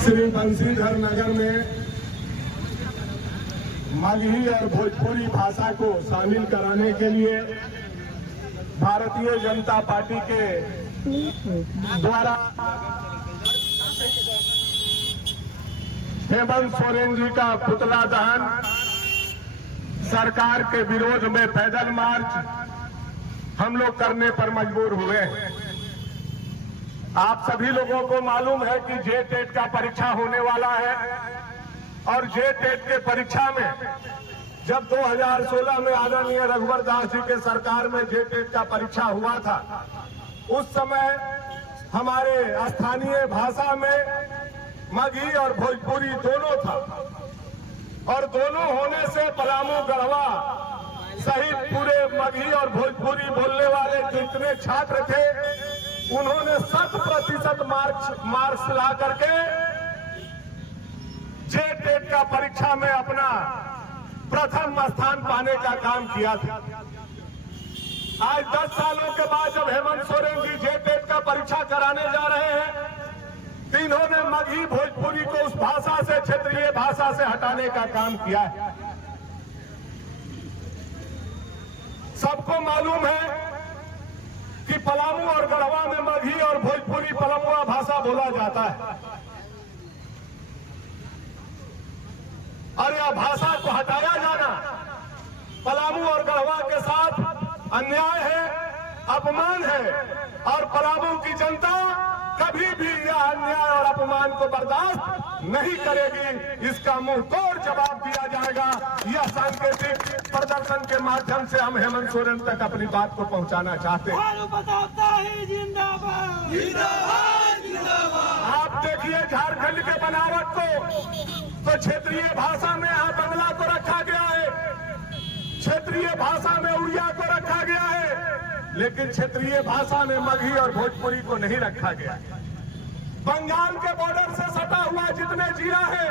श्री बंसीधर नगर में मगही और भोजपुरी भाषा को शामिल कराने के लिए भारतीय जनता पार्टी के द्वारा हेमंत सोरेन जी का पुतला दहन, सरकार के विरोध में पैदल मार्च हम लोग करने पर मजबूर हुए हैं। आप सभी लोगों को मालूम है कि जे-टेट का परीक्षा होने वाला है और जे-टेट के परीक्षा में जब 2016 में आदरणीय रघुवर दास जी के सरकार में जे-टेट का परीक्षा हुआ था, उस समय हमारे स्थानीय भाषा में मगही और भोजपुरी दोनों था और दोनों होने से पलामू, गढ़वा सहित पूरे मगही और भोजपुरी बोलने वाले जितने छात्र थे उन्होंने 100% मार्क्स ला करके जे-टेट का परीक्षा में अपना प्रथम स्थान पाने का काम किया था। आज 10 सालों के बाद जब हेमंत सोरेन जी जे-टेट का परीक्षा कराने जा रहे हैं, तीनों ने मगही भोजपुरी को उस भाषा से, क्षेत्रीय भाषा से हटाने का काम किया है। सबको मालूम है कि पलामू और गढ़वा में मगही और भोजपुरी पलामुआ भाषा बोला जाता है और यह भाषा को हटाया जाना पलामू और गढ़वा के साथ अन्याय है, अपमान है और पलामू की जनता कभी भी यह अन्याय और अपमान को बर्दाश्त नहीं करेगी। इसका मुंह तोड़ जवाब दिया जाएगा। यह सांकेतिक प्रदर्शन के माध्यम से हम हेमंत सोरेन तक अपनी बात को पहुंचाना चाहते हैं। आप देखिए झारखंड के बनावट को, तो क्षेत्रीय भाषा में यहाँ बंगला को रखा गया है, क्षेत्रीय भाषा में उड़िया को रखा गया है, लेकिन क्षेत्रीय भाषा में मगही और भोजपुरी को नहीं रखा गया। बंगाल के बॉर्डर से सटा हुआ जितने जिला है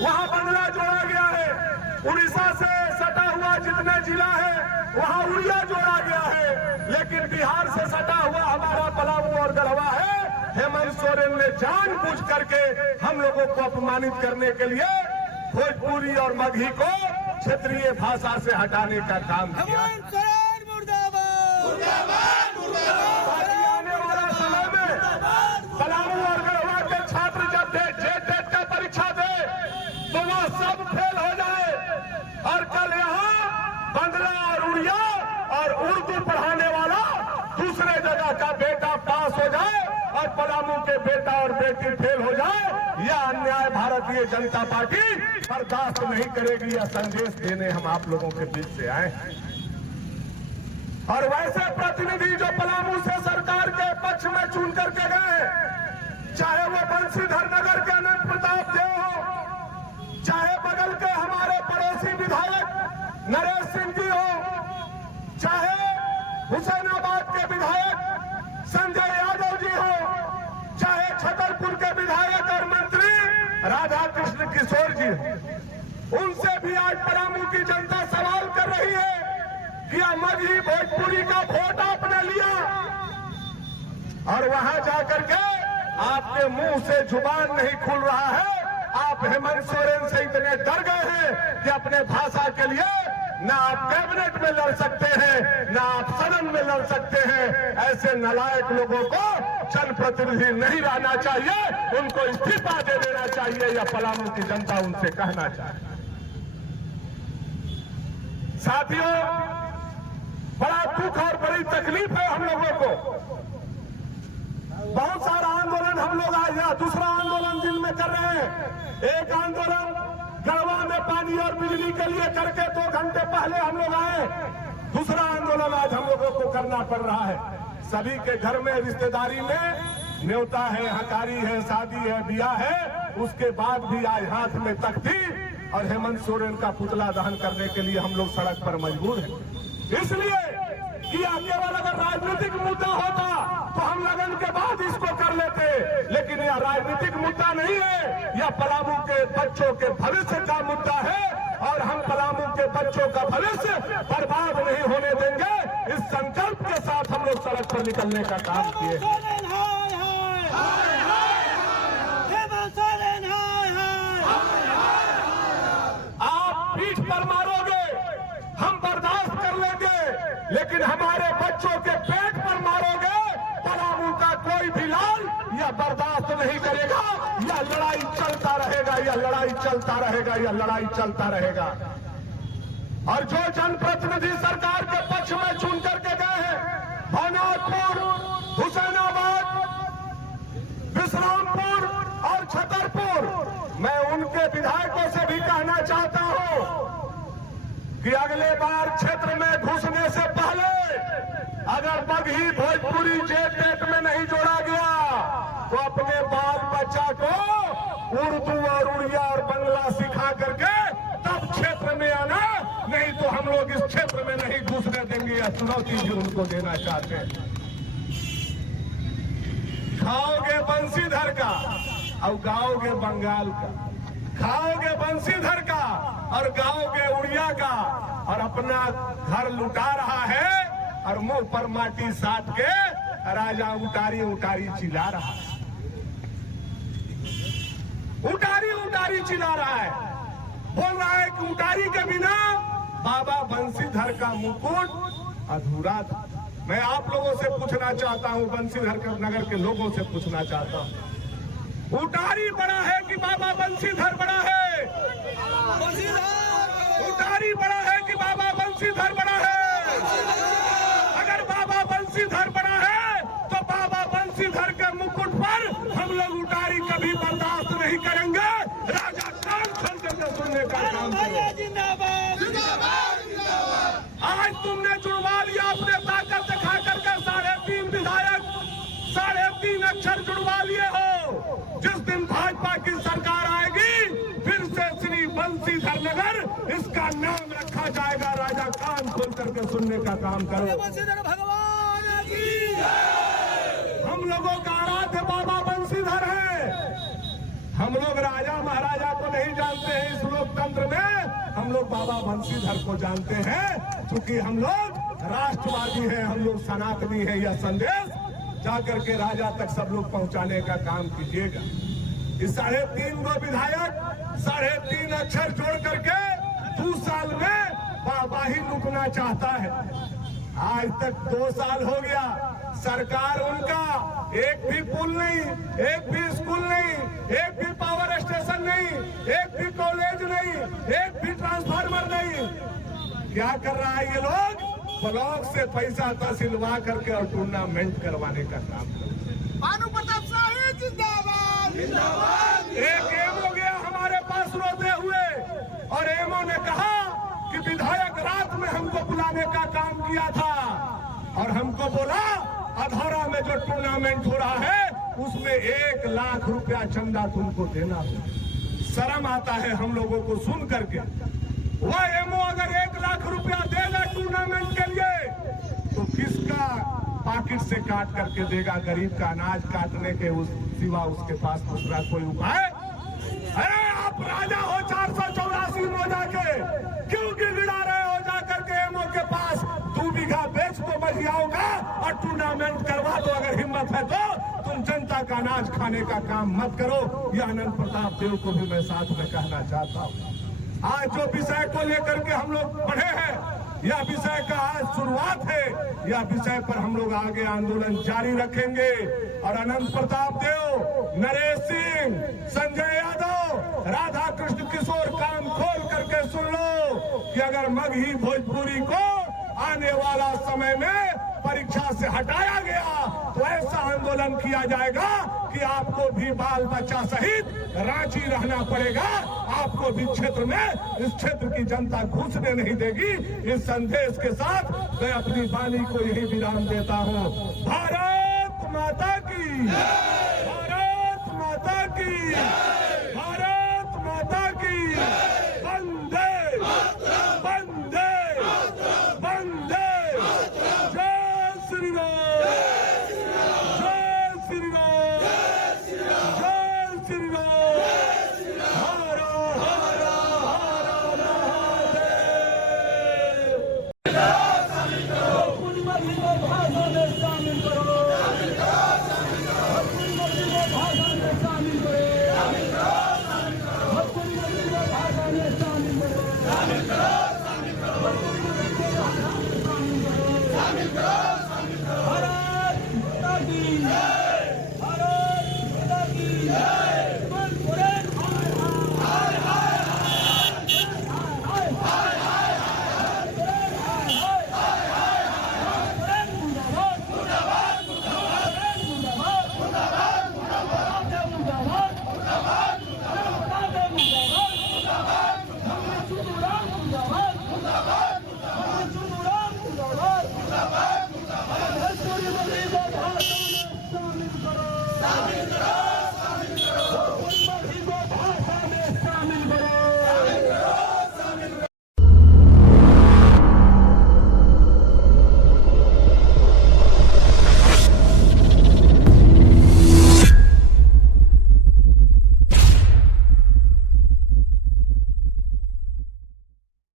वहां बंगला जोड़ा गया है, उड़ीसा से सटा हुआ जितने जिला है वहां उड़िया जोड़ा गया है, लेकिन बिहार से सटा हुआ हमारा पलामू और गढ़वा है। हेमंत सोरेन ने जानबूझ करके हम लोगों को अपमानित करने के लिए भोजपुरी और मगही को क्षेत्रीय भाषा से हटाने का काम किया। आने वाला समय में पलामू और गढ़वा के छात्र जब जे-टेट का परीक्षा दे तो वह सब फेल हो जाए और कल यहाँ बंगला और उड़िया और उर्दू पढ़ाने वाला दूसरे जगह का बेटा पास हो जाए और पलामू के बेटा और बेटी फेल हो जाए। यह अन्याय भारतीय जनता पार्टी बर्दाश्त नहीं करेगी। यह संदेश देने हम आप लोगों के बीच से आए हैं। और वैसे प्रतिनिधि जो पलामू से सरकार के पक्ष में चुन करके गए, चाहे वो बंसीधर नगर के अनंत प्रताप देव हो, चाहे बगल के हमारे पड़ोसी विधायक नरेश सिंह जी हो, चाहे हुसैनाबाद के विधायक संजय यादव जी हो, चाहे छतरपुर के विधायक और मंत्री राधा कृष्ण किशोर जी हो, उनसे भी आज पलामू की जनता सवाल कर रही है कि मगही भोजपुरी का वोट आपने लिया और वहां जाकर के आपके मुंह से जुबान नहीं खुल रहा है। आप हेमंत सोरेन से इतने डर गए हैं कि अपने भाषा के लिए ना आप कैबिनेट में लड़ सकते हैं, ना आप सदन में लड़ सकते हैं। ऐसे नालायक लोगों को जनप्रतिनिधि नहीं रहना चाहिए, उनको इस्तीफा दे देना चाहिए। या पलामू की जनता उनसे कहना चाहिए। साथियों, बड़ा दुख और बड़ी तकलीफ है हम लोगों को। बहुत सारा आंदोलन हम लोग आज यहाँ दूसरा आंदोलन दिन में कर रहे हैं। एक आंदोलन गढ़वा में पानी और बिजली के लिए करके 2 घंटे पहले हम लोग आए। दूसरा आंदोलन आज हम लोगों को करना पड़ रहा है। सभी के घर में रिश्तेदारी में न्योता है, हकारी है, शादी है, ब्याह है, उसके बाद भी आज हाथ में तख्ती और हेमंत सोरेन का पुतला दहन करने के लिए हम लोग सड़क पर मजबूर हैं। इसलिए कि केवल अगर राजनीतिक मुद्दा होता तो हम लगन के बाद इसको कर लेते, लेकिन यह राजनीतिक मुद्दा नहीं है, यह पलामू के बच्चों के भविष्य का मुद्दा है और हम पलामू के बच्चों का भविष्य बर्बाद नहीं होने देंगे। इस संकल्प के साथ हम लोग सड़क पर निकलने का काम किए। नहीं करेगा। यह लड़ाई चलता रहेगा, यह लड़ाई चलता रहेगा, यह लड़ाई चलता रहेगा। और जो जनप्रतिनिधि सरकार के पक्ष में चुन करके गए हैं, भानापुर, हुसैनाबाद, विश्रामपुर और छतरपुर, मैं उनके विधायकों से भी कहना चाहता हूं कि अगले बार क्षेत्र में घुसने से पहले अगर बगही भोजपुरी जेट में नहीं जोड़ा गया तो अपने बाल बच्चा को उर्दू और उड़िया और बंगला सिखा करके तब क्षेत्र में आना, नहीं तो हम लोग इस क्षेत्र में नहीं घुसने देंगे। यह चुनौती भी उनको देना चाहते हैं। खाओगे बंसीधर का और गाओगे बंगाल का, खाओगे बंसीधर का और गाओगे उड़िया का, और अपना घर लुटा रहा है और मुंह पर माटी साट के राजा उटारी उटारी चिल्ला रहा है, उटारी उटारी चिल्ला रहा है, बोल रहा है कि उटारी के बिना बाबा बंसीधर का मुकुट अधूरा था। मैं आप लोगों से पूछना चाहता हूं, बंसीधर नगर के लोगों से पूछना चाहता हूं, उटारी बड़ा है कि बाबा बंसीधर बड़ा है? उटारी बड़ा है कि बाबा बंसीधर बड़ा है? अगर बाबा बंसीधर बड़ा है तो बाबा बंसीधर के मुकुट पर हम लोग उटारी कभी बर्दाश्त नहीं करेंगे। राजा कान खोल करके सुनने का काम करो। आज तुमने जुड़वा लिया अपने ताकत दिखा करके 3.5 विधायक, 3.5 अक्षर जुड़वा लिए हो। जिस दिन भाजपा की सरकार आएगी फिर से श्री बंसीधर नगर इसका नाम रखा जाएगा। राजा कान खोल करके सुनने का काम करो। बंसीधर भगवान की हम लोगों का आराध्य बाबा बंसीधर है। हम लोग राजा महाराजा को नहीं जानते हैं इस लोकतंत्र में, हम लोग बाबा बंसीधर को जानते हैं। क्योंकि हम लोग राष्ट्रवादी हैं, हम लोग सनातनी हैं। यह संदेश जाकर के राजा तक सब लोग पहुंचाने का काम कीजिएगा। इस 3.5 गो विधायक 3.5 अक्षर जोड़ करके 2 साल में बाबा ही रुकना चाहता है। आज तक 2 साल हो गया, सरकार उनका एक भी पुल नहीं, एक भी स्कूल नहीं, एक भी पावर स्टेशन नहीं, एक भी कॉलेज नहीं, एक भी ट्रांसफार्मर नहीं। क्या कर रहा है ये लोग? ब्लॉक से पैसा तहसीलवा करके और टूर्नामेंट करवाने का काम कर रहे हैं। भानु प्रताप शाही जिंदाबाद जिंदाबाद। एक एमओ गया हमारे पास रोते हुए और एमओ ने कहा कि विधायक रात में हमको बुलाने का काम किया था और हमको बोला अधौरा में जो टूर्नामेंट हो रहा है उसमें 1 लाख रुपया चंदा तुमको देना होगा। शर्म आता है हम लोगों को सुन करके। वह एमओ अगर 1 लाख रुपया देगा टूर्नामेंट के लिए तो किसका पॉकेट से काट करके देगा? गरीब का अनाज काटने के सिवा उसके पास दूसरा कोई उपाय? अरे आप राजा हो 484 मौजा के, क्यों गिड़गिड़ा रहे हो जाकर के एमओ के पास? 2 बीघा बेच तो बढ़ियाओं का और टूर्नामेंट करवा दो। अगर हिम्मत है तो तुम जनता का अनाज खाने का काम मत करो। यह आनंद प्रताप देव को भी मैं साथ में कहना चाहता हूँ। आज जो विषय को लेकर के हम लोग बढ़े हैं, यह विषय का आज शुरुआत है। यह विषय पर हम लोग आगे आंदोलन जारी रखेंगे। और अनंत प्रताप देव, नरेश सिंह, संजय यादव, राधा कृष्ण किशोर, कान खोल करके सुन लो कि अगर मगही भोजपुरी को आने वाला समय में परीक्षा से हटाया गया तो ऐसा आंदोलन किया जाएगा कि आपको भी बाल बच्चा सहित रांची रहना पड़ेगा। आपको भी क्षेत्र में, इस क्षेत्र की जनता घुसने नहीं देगी। इस संदेश के साथ मैं अपनी वाणी को यही विराम देता हूँ। भारत माता की, भारत माता की।